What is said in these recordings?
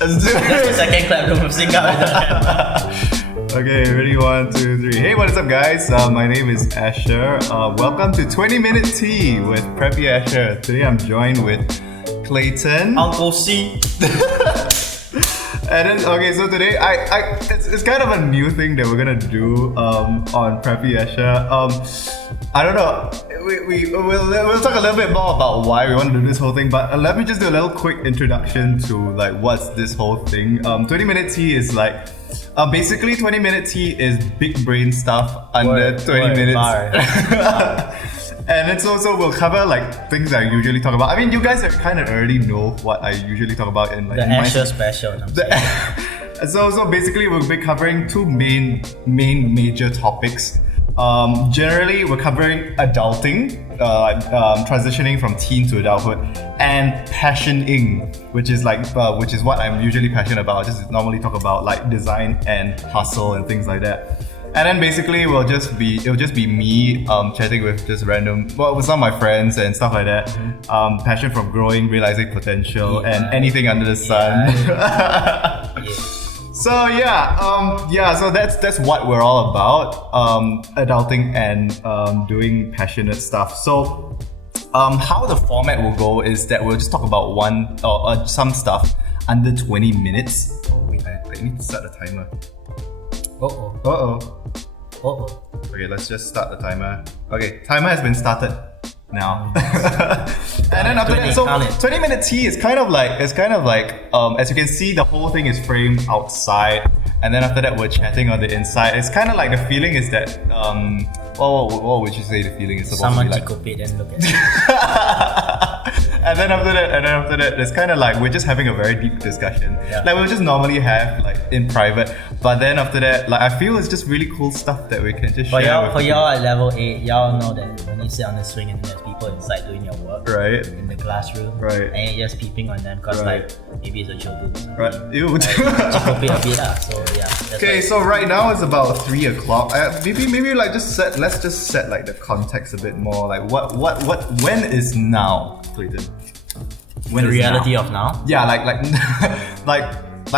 Let's do That's the it. second clap to sync up with the Okay, ready? 1, 2, 3. Hey, what is up, guys? My name is Asher. Welcome to 20 Minute Tea with PreppyAsher. Today I'm joined with Clayton. Uncle C. And then, okay, so today it's kind of a new thing that we're gonna do on PreppyAsher. I don't know. We'll talk a little bit more about why we want to do this whole thing, but let me just do a little quick introduction to like what's this whole thing. 20 Minute Tea is like basically 20 Minute Tea is big brain stuff under 20 minutes. And it's also, we'll cover like things that I usually talk about. I mean, you guys kind of already know what I usually talk about in like The Asher special. So basically we'll be covering two main major topics. Generally we're covering adulting, transitioning from teen to adulthood, and passioning, which is what I'm usually passionate about. I just normally talk about like design and hustle and things like that. And then basically it'll just be me chatting with just with some of my friends and stuff like that. Passion from growing, realizing potential, and anything under the sun. So so that's what we're all about. Adulting and doing passionate stuff. So how the format will go is that we'll just talk about one or some stuff under 20 minutes. Oh wait, I need to start the timer. Okay, let's just start the timer. Okay, timer has been started now. And then after that, so 20 Minute Tea is kind of like as you can see, the whole thing is framed outside, and then after that we're chatting on the inside. It's kind of like the feeling is that what would you say the feeling is supposed Someone to be like? and look at it. And then after that, it's kind of like we're just having a very deep discussion. Like we'll just normally have like in private, but then after that, like I feel it's just really cool stuff that we can just share. For y'all at level 8, y'all know that when you sit on the swing and there's people inside doing your work, right, in the classroom, right, and you're just peeping on them because like maybe it's a chill booth, right? Ew. Chill bit a bit lah. So yeah. Okay, so right now it's about 3 o'clock. Maybe like let's just set like the context a bit more. Like when is now, Clayton? When the reality of now? Yeah, like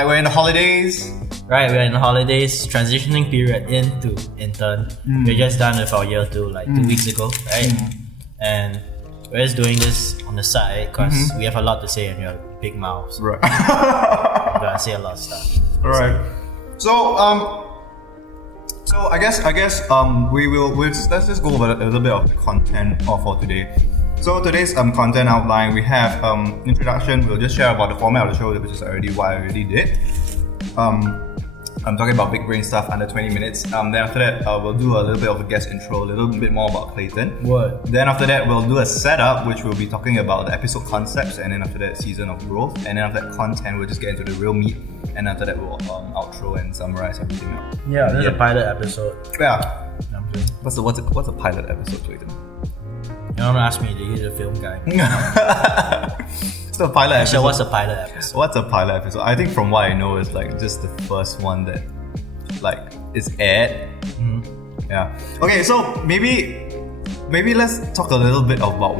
we're in the holidays. Right, we're in the holidays, transitioning period into intern. We're just done with our year 2 like 2 weeks ago, right? And we're just doing this on the side because we have a lot to say and we have big mouths. Right. We gotta say a lot of stuff. Alright. So I guess let's just go over a little bit of the content for today. So today's content outline, we have introduction. We'll just share about the format of the show, which is already what I already did. I'm talking about big brain stuff under 20 minutes. Then after that, we'll do a little bit of a guest intro, a little bit more about Clayton. What? Then after that, we'll do a setup, which we'll be talking about the episode concepts, and then after that, season of growth. And then after that, content, we'll just get into the real meat. And after that, we'll outro and summarize everything up. Yeah, this is a pilot episode. Yeah. What's a pilot episode, Clayton? You don't ask me, you're the film guy. So pilot episode. So what's a pilot episode? What's a pilot episode? I think from what I know is like just the first one that like is aired. Yeah. Okay, so maybe let's talk a little bit about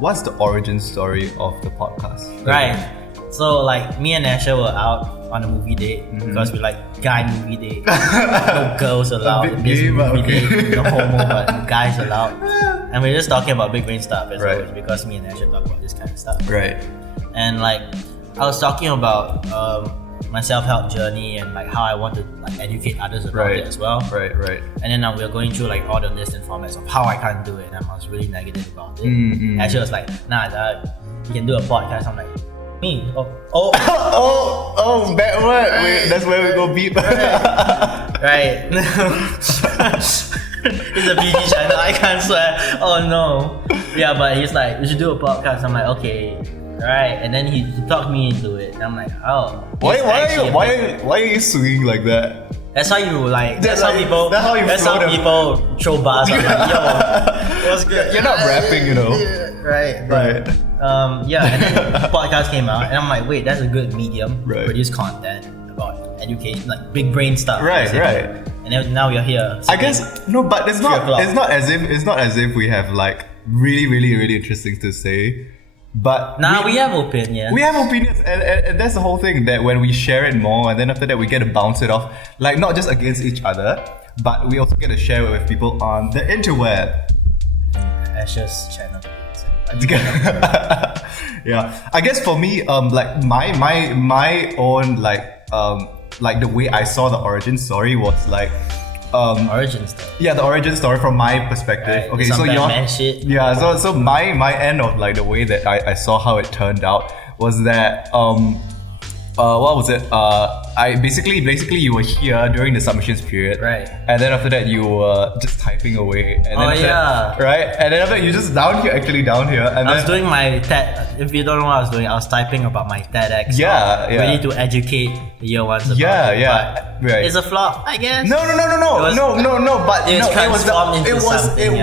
what's the origin story of the podcast. Right. So like me and Asher were out on a movie date because we like guy movie date. No girls allowed in this movie date. No homo, but guys allowed. And we're just talking about big brain stuff as always because me and Asher talk about this kind of stuff. Right. And like I was talking about my self-help journey and like how I want to like educate others about it as well. Right. And then we were going through like all the lists and formats of how I can't do it, and I was really negative about it. Asher was like, nah, you can do a podcast. I'm like, me? Bad word. That's where we go beep. Right. It's a PG channel, I can't swear. Oh no. Yeah, but he's like, we should do a podcast. I'm like, okay, right. And then he talked me into it. And I'm like, oh. Why are you swinging like that? That's how you like. That's how people throw bars. I'm like, yo, what's good? You're not rapping, you know. Right. Right. And then the podcast came out, and I'm like, wait, that's a good medium to Right. produce content about education, like big brain stuff. Right. basically. Right. And then now we're here. I guess no, but it's not as if we have like really interesting to say. But we have opinions. We have opinions, and that's the whole thing, that when we share it more, and then after that we get to bounce it off, like not just against each other, but we also get to share it with people on the interweb. Asher's channel. Yeah, I guess for me, like my own like the way I saw the origin story was like origin story. Yeah, the origin story from my perspective. Right, okay, some so Batman shit. Yeah, so my end of like the way that I saw how it turned out was that what was it? I basically you were here during the submissions period, right? And then after that you were just typing away, and then right? And then after that you just down here, and I was doing my TED. If you don't know what I was doing, I was typing about my TEDx. Yeah. Ready to educate the year ones about it, right. It's a flop, I guess. No. But it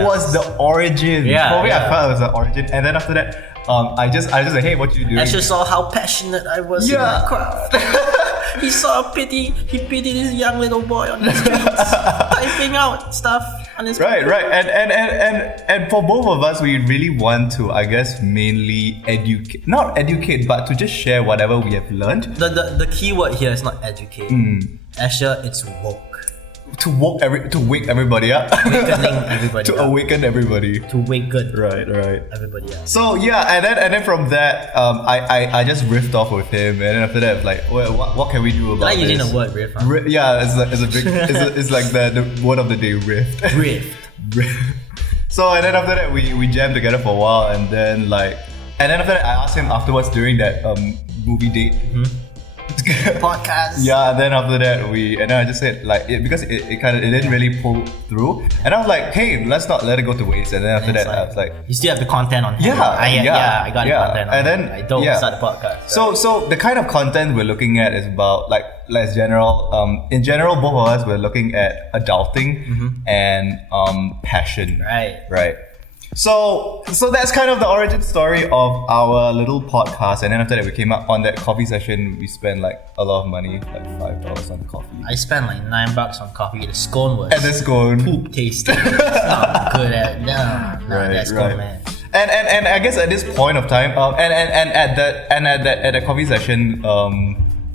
was the origin. Yeah, for me, I felt it was the origin, and then after that, I just like, hey, what you doing? I just saw how passionate I was in my craft. He pitied this young little boy on the streets, typing out stuff on his right, and for both of us, we really want to, I guess, mainly not educate, but to just share whatever we have learned. The key word here is not educate. Asher, it's woke. To wake everybody up. Awakening everybody to up. awaken everybody. To wake good. Right. Everybody up. So yeah, and then from that, I just riffed off with him, and then after that, like, well, what can we do about this? Like using the word riff. Huh? Yeah, it's a big, it's like the word of the day, riff. Riff. So and then after that, we jammed together for a while, and then after that, I asked him afterwards during that movie date. Podcast. Yeah, and then after that and then I just said like because it didn't really pull through, and I was like, hey, let's not let it go to waste. And then after that, I was like, you still have the content on hand. I got the content on and then hand. I don't start the podcast. So the kind of content we're looking at is about like less general. In general, both of us were looking at adulting and passion. Right. So that's kind of the origin story of our little podcast, and then after that we came up on that coffee session. We spent like a lot of money, like $5 on coffee. I spent like $9 on coffee. The scone was poop tasty. It's not good at that's good, man. And I guess at this point of time, at that coffee session,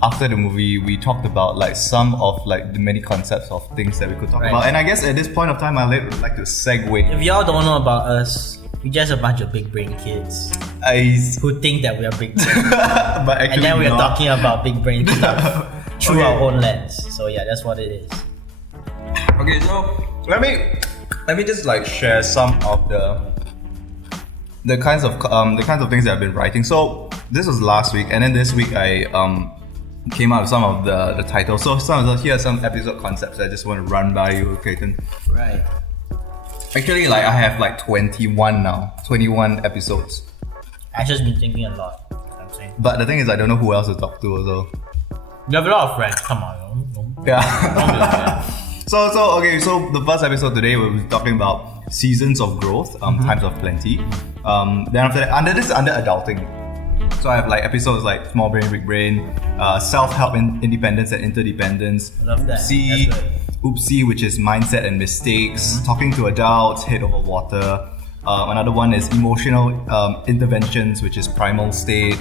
after the movie, we talked about like some of like the many concepts of things that we could talk about. And I guess at this point of time, I'd like to segue. If y'all don't know about us, we're just a bunch of big brain kids who think that we are big brain. But actually, and then we're talking about big brain stuff through our own lens. So yeah, that's what it is. Okay, so let me just like share some of the kinds of things that I've been writing. So this was last week, and then this week I came out with some of the titles. So here are some episode concepts I just want to run by you, Clayton. Right. Actually, like I have like 21 episodes. I've just been thinking a lot. I'm saying. But the thing is, I don't know who else to talk to also. You have a lot of friends. Come on. Don't Yeah. So the first episode today we'll be talking about seasons of growth, times of plenty. Then after that, under adulting. So I have like episodes like small brain, big brain, self-help, independence and interdependence. I love that. Oopsie, which is mindset and mistakes. Talking to adults, head over water. Another one is emotional interventions, which is primal state.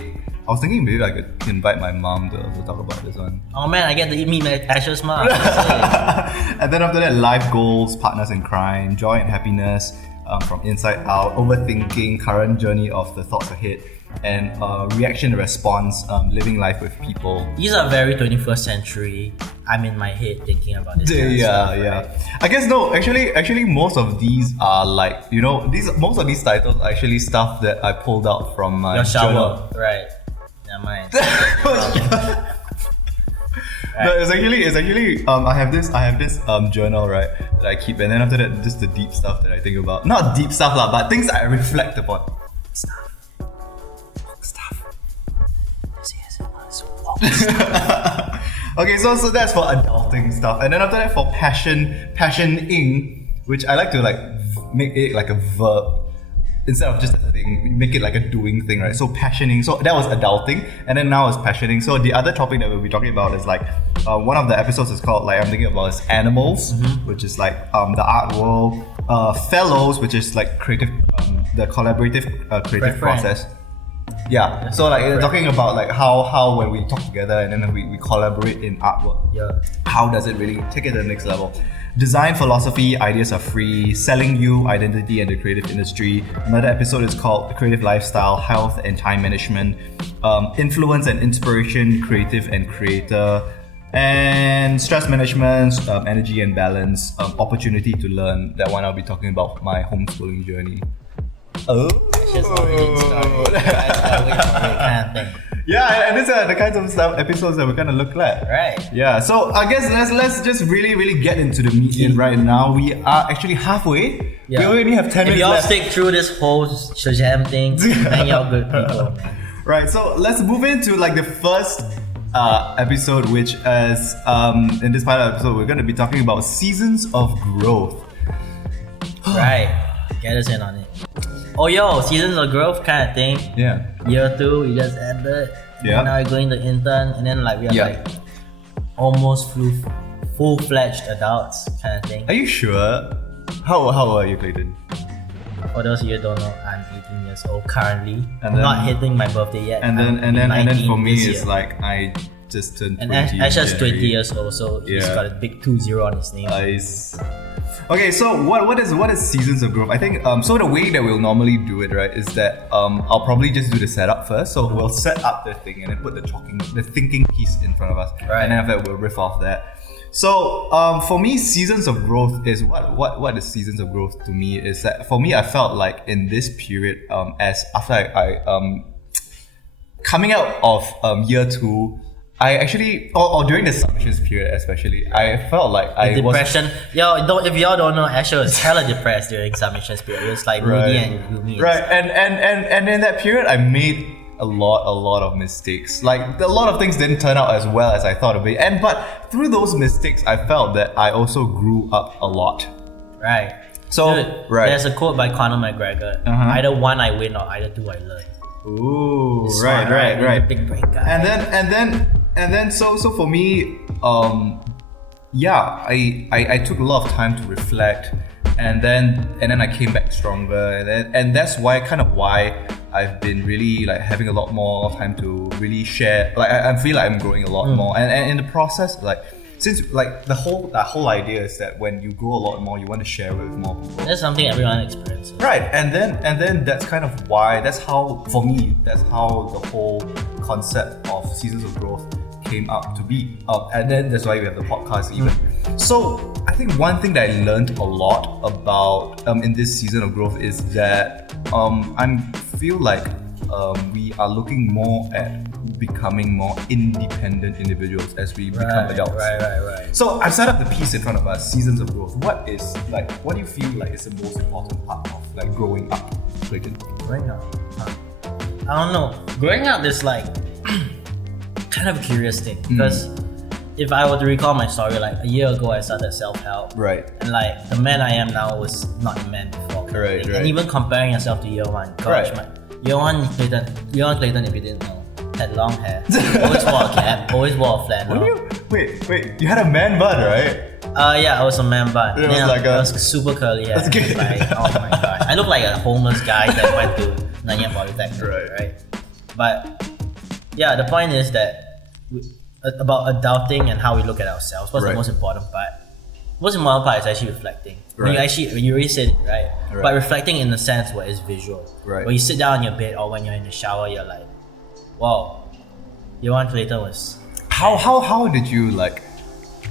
I was thinking maybe I could invite my mom to also talk about this one. Oh man, I get to meet my Asher's mom. And then after that, life goals, partners in crime, joy and happiness, from inside out, overthinking, current journey of the thoughts ahead, and reaction and response, living life with people. These are very 21st century. I'm in my head thinking about this. Yeah. I guess no. Actually, most of these are like most of these titles are actually stuff that I pulled out from my your shower. Journal. Right. Never mind. No, it's actually I have this journal, right, that I keep, and then after that, just the deep stuff that I think about. Not deep stuff lah, but things that I reflect upon. Stuff. Okay, so that's for adulting stuff, and then after that for passioning, which I like to like make it like a verb instead of just a thing, make it like a doing thing, right? So passioning, so that was adulting, and then now it's passioning. So the other topic that we'll be talking about is like one of the episodes is called like I'm thinking about is animals, which is like the art world, fellows, which is like creative, the collaborative creative process. Yeah. So like talking about like how when we talk together and then we collaborate in artwork. Yeah. How does it really take it to the next level? Design philosophy, ideas are free, selling you, identity and the creative industry. Another episode is called Creative Lifestyle, Health and Time Management, Influence and Inspiration, Creative and Creator, and Stress Management, Energy and Balance, Opportunity to Learn. That one I'll be talking about my homeschooling journey. Oh, Just already started. I wait for it kind of thing. Yeah, and these are the kinds of episodes that we're gonna look at. Right. Yeah, so I guess let's just really get into the meat in right now. We are actually halfway. Yeah. We only have 10 If minutes y'all left. stick through this whole Shazam thing, then y'all good people, man. Right, so let's move into like the first episode, which is in this part of the episode we're gonna be talking about seasons of growth. Right. Get us in on it. Oh yo, seasons of growth kind of thing. Yeah. Year 2, we just ended. Yeah. Now we're going to intern, and then like we are like almost full-fledged adults kind of thing. Are you sure? How are you, Clayton? For those of you who don't know, I'm 18 years old currently. And then- not hitting my birthday yet. And then I'm 19 for me this it's year. like I just turned 20. And Asher's in 20 January. years old, so he's Yeah. got a big 20 on his name. Nice. Okay, so what is seasons of growth? I think so the way that we'll normally do it, right, is that I'll probably just do the setup first. So we'll set up the thing and then put the thinking piece in front of us, Right. and then after that we'll riff off that. So for me, seasons of growth is what is seasons of growth to me is that for me I felt like in this period as after I coming out of year 2. I actually, or during the submissions period especially, I felt like I was... Depression. If y'all don't know, Asher was hella depressed during submissions period. It was like moody and gloomy. Right, and in that period, I made a lot of mistakes. Like a lot of things didn't turn out as well as I thought it would. But through those mistakes, I felt that I also grew up a lot. Right. So, Dude, right. there's a quote by Conor McGregor. Uh-huh. Either 1 I win or either 2 I learn. Ooh, Smart, right. Big brain guy. And then so for me, I took a lot of time to reflect, and then I came back stronger, and that's why I've been really like having a lot more time to really share. Like I feel like I'm growing a lot more, and in the process, like since like the whole idea is that when you grow a lot more, you want to share it with more people. That's something everyone experiences. Right, and then that's kind of why that's how the whole concept of seasons of growth came up to be, and then that's why we have the podcast even. So I think one thing that I learned a lot about in this season of growth is that I feel like we are looking more at becoming more independent individuals as we become adults. Right. So I've set up the piece in front of us, seasons of growth. What do you feel like is the most important part of like growing up, Clayton? Growing up? I don't know. Growing up is like kind of a curious thing because if I were to recall my story, like a year ago I started self-help. Right. And like the man I am now was not the man before. Right. And even comparing yourself to year 1, gosh, year one Clayton, if you didn't know, had long hair, always wore a cap, always wore a flannel. Wait, you had a man bun, right? Yeah, I was a man bun. It was like I was super curly hair. That's good. Like, oh my gosh, I look like a homeless guy that went to Nanyang Polytechnic, right? But yeah, the point is that about adulting and how we look at ourselves. What's the most important part? Most important part is actually reflecting. When you already said it, right? But reflecting in the sense where it's visual. Right. When you sit down on your bed or when you're in the shower, you're like, wow, year 1 Clayton was... How did you like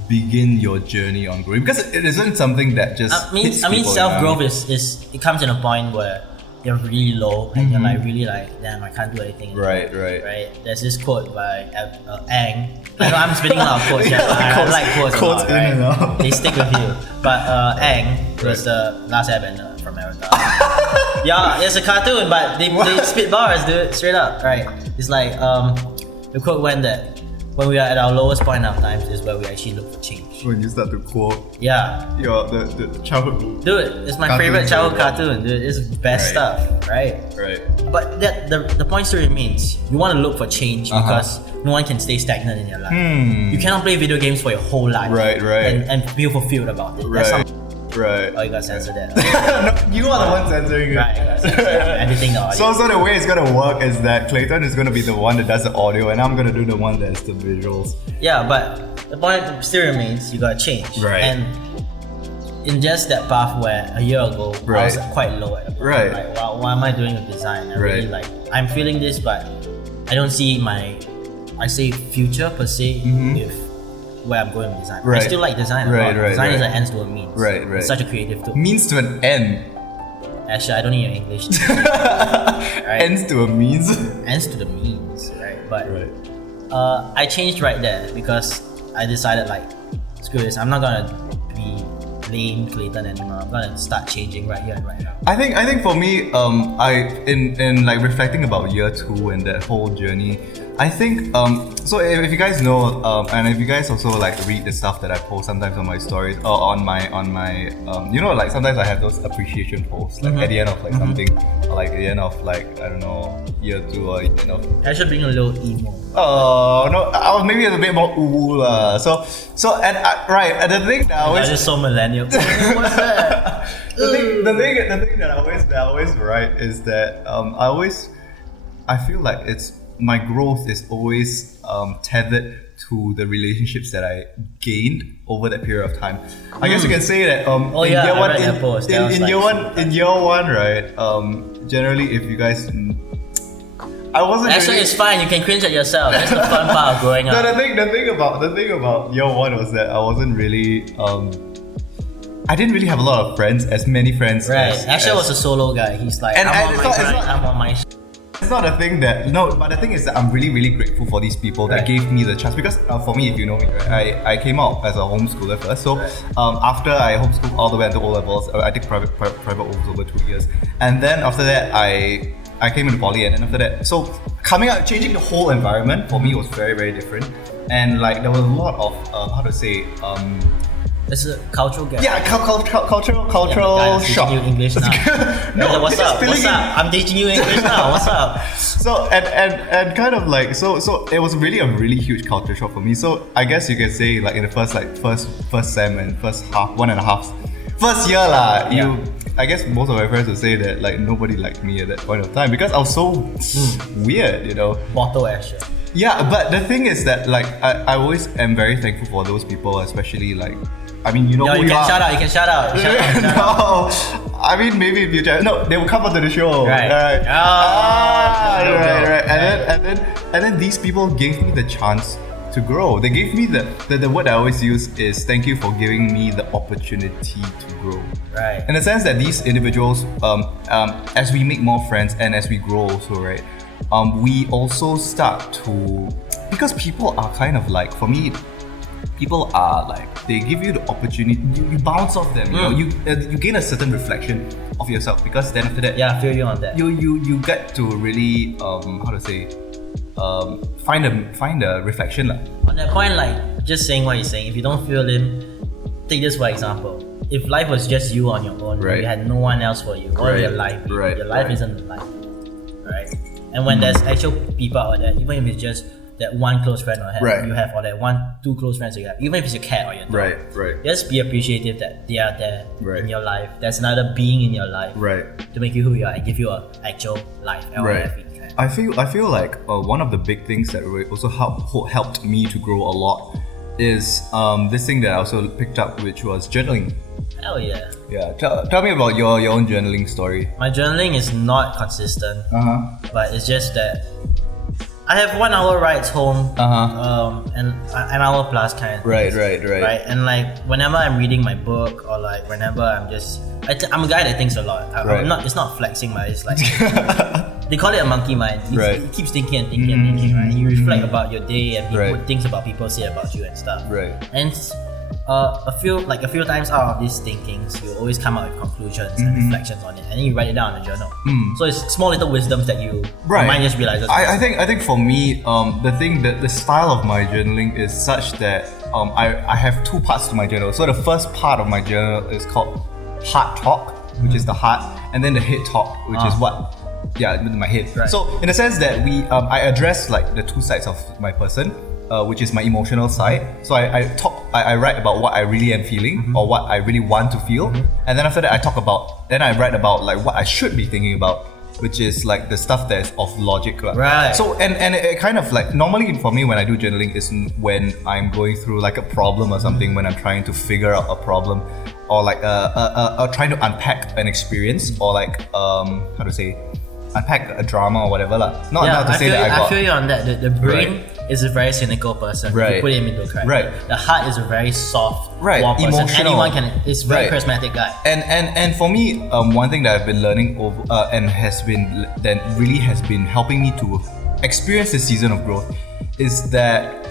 begin your journey on growing? Because it isn't something that just I mean self-growth is it comes in a point where you're really low and you're like really like, damn, I can't do anything anymore. Right. There's this quote by Ang. I know I'm spitting a lot of quotes. I like quotes a lot, right? They stick with you. But Ang was the last airbender from Avatar. Yeah, it's a cartoon, but they spit bars, dude, straight up, right? It's like the quote went that when we are at our lowest point of times is where we actually look for change. When you start to quote the childhood. Dude, it's my favorite childhood cartoon, dude. It's best stuff, right? Right. But the point still remains. You want to look for change because no one can stay stagnant in your life. You cannot play video games for your whole life. Right. And feel fulfilled about it. That's Right. Oh, you got censored that. No, you are the one censoring it. Right, you got censored. I'm editing the audio. So the way it's gonna work is that Clayton is gonna be the one that does the audio, and I'm gonna do the one that's the visuals. Yeah, but the point still remains, you gotta change. Right. And in just that path where a year ago I was quite low at the point. Right. Like, wow, why am I doing a design? I really like, I'm feeling this, but I don't see I say future per se with where I'm going with design. I still like design a lot. Design is an ends to a means. Right. It's such a creative tool. Means to an end. Actually, I don't need your English. Right? Ends to a means. Ends to the means, right? But I changed right there because I decided like, screw this, I'm not gonna be plain Clayton anymore. I'm gonna start changing right here and right now. I think for me, in like reflecting about year 2 and that whole journey, I think so if you guys know and if you guys also like read the stuff that I post sometimes on my stories or on my you know, like sometimes I have those appreciation posts like at the end of like something, or like at the end of like, I don't know, year 2 or end of. I should bring a little emo. Oh no, I was maybe a bit more ooh lah. So and the thing that I always just so millennial. What's that? the thing that I always write is that I feel like my growth is always tethered to the relationships that I gained over that period of time. I guess you can say that in year one, right? Generally, if you guys, I wasn't. Actually, it's fine. You can cringe at yourself. That's the fun part of growing up. No, the thing about year 1 was that I wasn't really. I didn't really have a lot of friends, as many friends. Right. Asher was a solo guy. He's like, I'm on my. It's not a thing that but the thing is that I'm really, really grateful for these people that gave me the chance, because for me, if you know me, right, I came out as a homeschooler first. So after I homeschooled all the way until O levels, I did private O's over 2 years, and then after that I came into poly, and then after that, so coming out, changing the whole environment for me was very, very different, and like there was a lot of how to say. It's a cultural gap. Yeah, cultural shock. Teaching you English now. No, what's up? I'm teaching you English now. What's up? So and kind of like so it was really a really huge culture shock for me. So I guess you can say like in the first sem and first half, 1.5 first year lah. I guess most of my friends would say that like nobody liked me at that point of time because I was so weird, you know. Bottle Asher. Yeah, but the thing is that like I always am very thankful for those people, especially like. I mean, you know who you are. You can shout out. No, I mean maybe if you try. No, they will come onto the show. Right. Right. And then these people gave me the chance to grow. They gave me the word I always use is thank you for giving me the opportunity to grow. Right. In the sense that these individuals, as we make more friends and as we grow also, right, we also start to, because people are kind of like, for me, people are like, they give you the opportunity, you bounce off them, you know, you gain a certain reflection of yourself, because then after that, I feel you on that. You get to really how to say find a reflection lah. On that point, like just saying what you're saying, if you don't feel it, take this for example. If life was just you on your own, you had no one else for you, what would your life be? Your life isn't life, right? And when there's actual people out there, even if it's just that one close friend you have, or that 2 close friends you have, even if it's your cat or your dog, right. Just be appreciative that they are there in your life. There's another being in your life, to make you who you are and give you an actual life. I feel like one of the big things that also helped me to grow a lot is this thing that I also picked up, which was journaling. Hell yeah. Yeah. Tell me about your own journaling story. My journaling is not consistent, but it's just that I have 1 hour rides home, and an hour plus kind of things, right. And like whenever I'm reading my book, or like whenever I'm a guy that thinks a lot. It's not flexing, but it's like they call it a monkey mind. He keeps thinking and thinking, right? You reflect about your day and things about people say about you and stuff. Right. And a few times out of these thinkings, you always come out with conclusions and reflections on it, and then you write it down in a journal. So it's small little wisdoms that your mind just realizes. I think for me, the style of my journaling is such that I have 2 parts to my journal. So the first part of my journal is called heart talk, which is the heart, and then the head talk, which is what. Yeah, in my head. Right. So in the sense that I address like the 2 sides of my person, which is my emotional side. So I talk I write about what I really am feeling or what I really want to feel, and then after that I write about like what I should be thinking about, which is like the stuff that is of logic. Right. So and it kind of like normally for me when I do journaling is when I'm going through like a problem or something, when I'm trying to figure out a problem, or like trying to unpack an experience, or like how to say, unpack a drama or whatever lah. Not to say that I feel you on that. The brain is a very cynical person. Right. You put him into a character. Right. The heart is a very soft, right, warm person. emotional. Anyone can. It's very charismatic guy. And for me, one thing that I've been learning over and has been helping me to experience this season of growth is that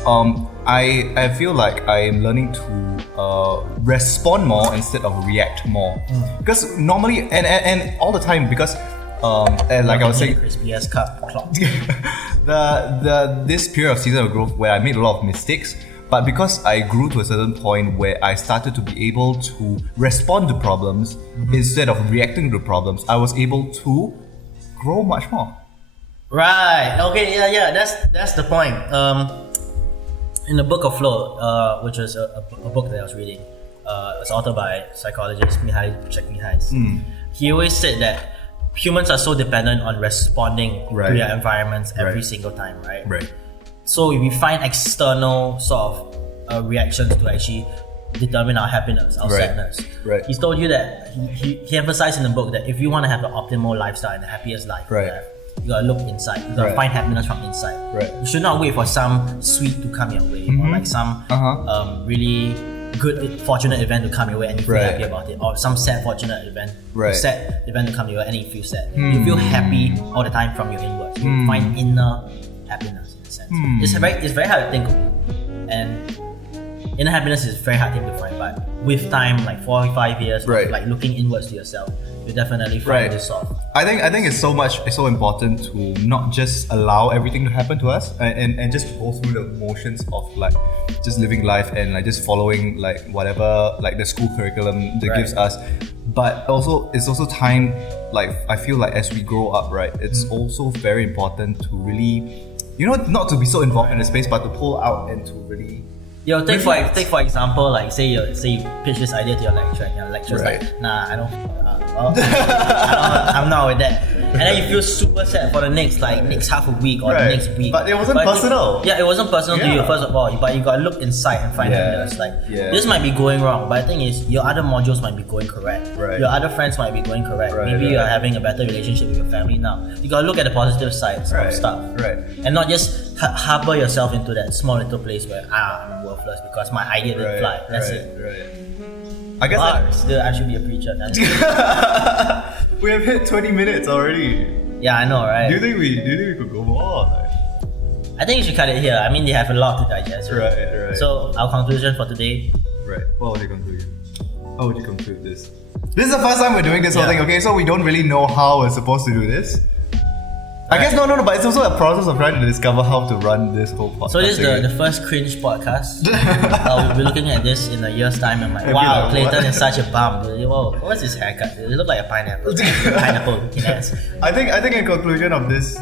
I feel like I am learning to respond more instead of react more. Because normally and all the time, because and like I was saying, crispy ass cup clock. this period of season of growth where I made a lot of mistakes, but because I grew to a certain point where I started to be able to respond to problems instead of reacting to problems, I was able to grow much more. Right. Okay. Yeah. That's the point. In the Book of Flow, which was a book that I was reading, it's authored by psychologist Mihaly Csikszentmihalyi. He always said that humans are so dependent on responding to their environments every single time, right? Right. So if we find external sort of reactions to actually determine our happiness, our sadness. Right. He's told you that he emphasized in the book that if you want to have the optimal lifestyle and the happiest life you have, you gotta look inside. You gotta find happiness from inside. Right. You should not wait for some sweet to come your way or like some really good fortunate event to come your way and you feel happy about it, or some sad fortunate event, sad event to come your way and you feel sad. You feel happy all the time from your inwards. You find inner happiness in a sense. It's very hard to think of it, and inner happiness is a very hard thing to find. But with time, like 4 or 5 years, of like looking inwards to yourself, you definitely find this sort of. I think it's so important to not just allow everything to happen to us and just go through the motions of like just living life and like just following like whatever like the school curriculum that gives us, but also it's also time, like I feel like as we grow up, right, it's also very important to really, not to be so involved in the space, but to pull out and to really take for example, like say you pitch this idea to your lecturer and your lecturer's like, nah, I don't I'm not with that, and then you feel super sad for the next half a week or the next week. But it wasn't personal. It wasn't personal to you first of all, but you gotta look inside and find happiness. This might be going wrong, but the thing is your other modules might be going correct. Your other friends might be going correct. Maybe you're having a better relationship with your family now. You gotta look at the positive sides of stuff, and not just harbor yourself into that small little place where I'm worthless because my idea didn't fly. That's it. I guess I should be a preacher. We have hit 20 minutes already. Yeah, I know, right? Do you think we could go more? I think you should cut it here. I mean, they have a lot to digest. Right. So our conclusion for today. Right. What was your conclusion? How would you conclude this? This is the first time we're doing this whole thing, okay? So we don't really know how we're supposed to do this. I guess no, but it's also a process of trying to discover how to run this whole podcast. So this is the first cringe podcast. We'll be looking at this in a year's time and like, wow, Clayton is such a bum. Whoa, what's his haircut? Does it look like a pineapple? Pineapple ass. I think in conclusion of this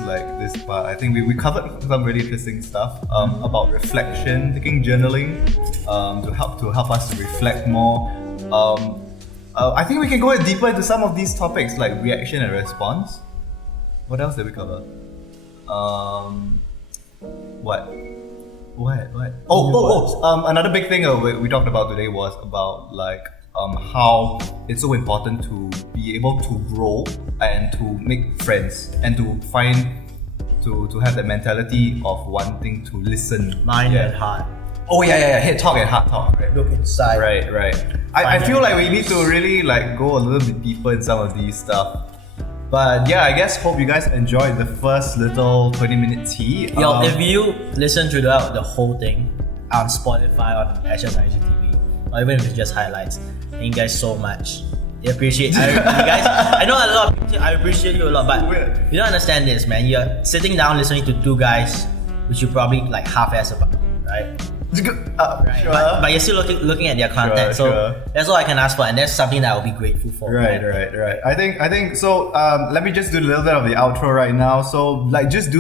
part, I think we covered some really interesting stuff about reflection, taking journaling to help us to reflect more. I think we can go deeper into some of these topics like reaction and response. What else did we cover? What? Another big thing we talked about today was about like how it's so important to be able to grow and to make friends and to to have that mentality of wanting to listen. Mind and heart. Oh yeah. Head talk and heart talk. Right? Look inside. Right. I feel like we need to really like go a little bit deeper in some of these stuff. But yeah, I guess hope you guys enjoyed the first little 20-minute tea. If you listen throughout the whole thing on Spotify, on Asher IGTV, or even if it's just highlights, thank you guys so much. I appreciate you guys. I know a lot of people, I appreciate you a lot, but you don't understand this, man. You're sitting down listening to two guys, which you probably like half-ass about, right? Right. Sure. But you're still looking at their content, so that's all I can ask for, and that's something that I'll be grateful for. Right. I think so. Let me just do a little bit of the outro right now. So like, just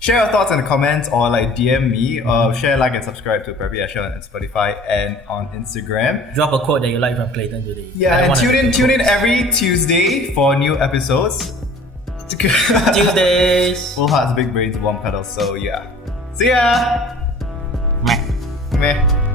Share your thoughts in the comments or like DM me. Share, like, and subscribe to PreppyAsher on Spotify and on Instagram. Drop a quote that you like from Clayton today. Yeah, and tune in every Tuesday for new episodes. Tuesdays. Full hearts, big brains, warm cuddles. So yeah. See ya. Meh. Meh.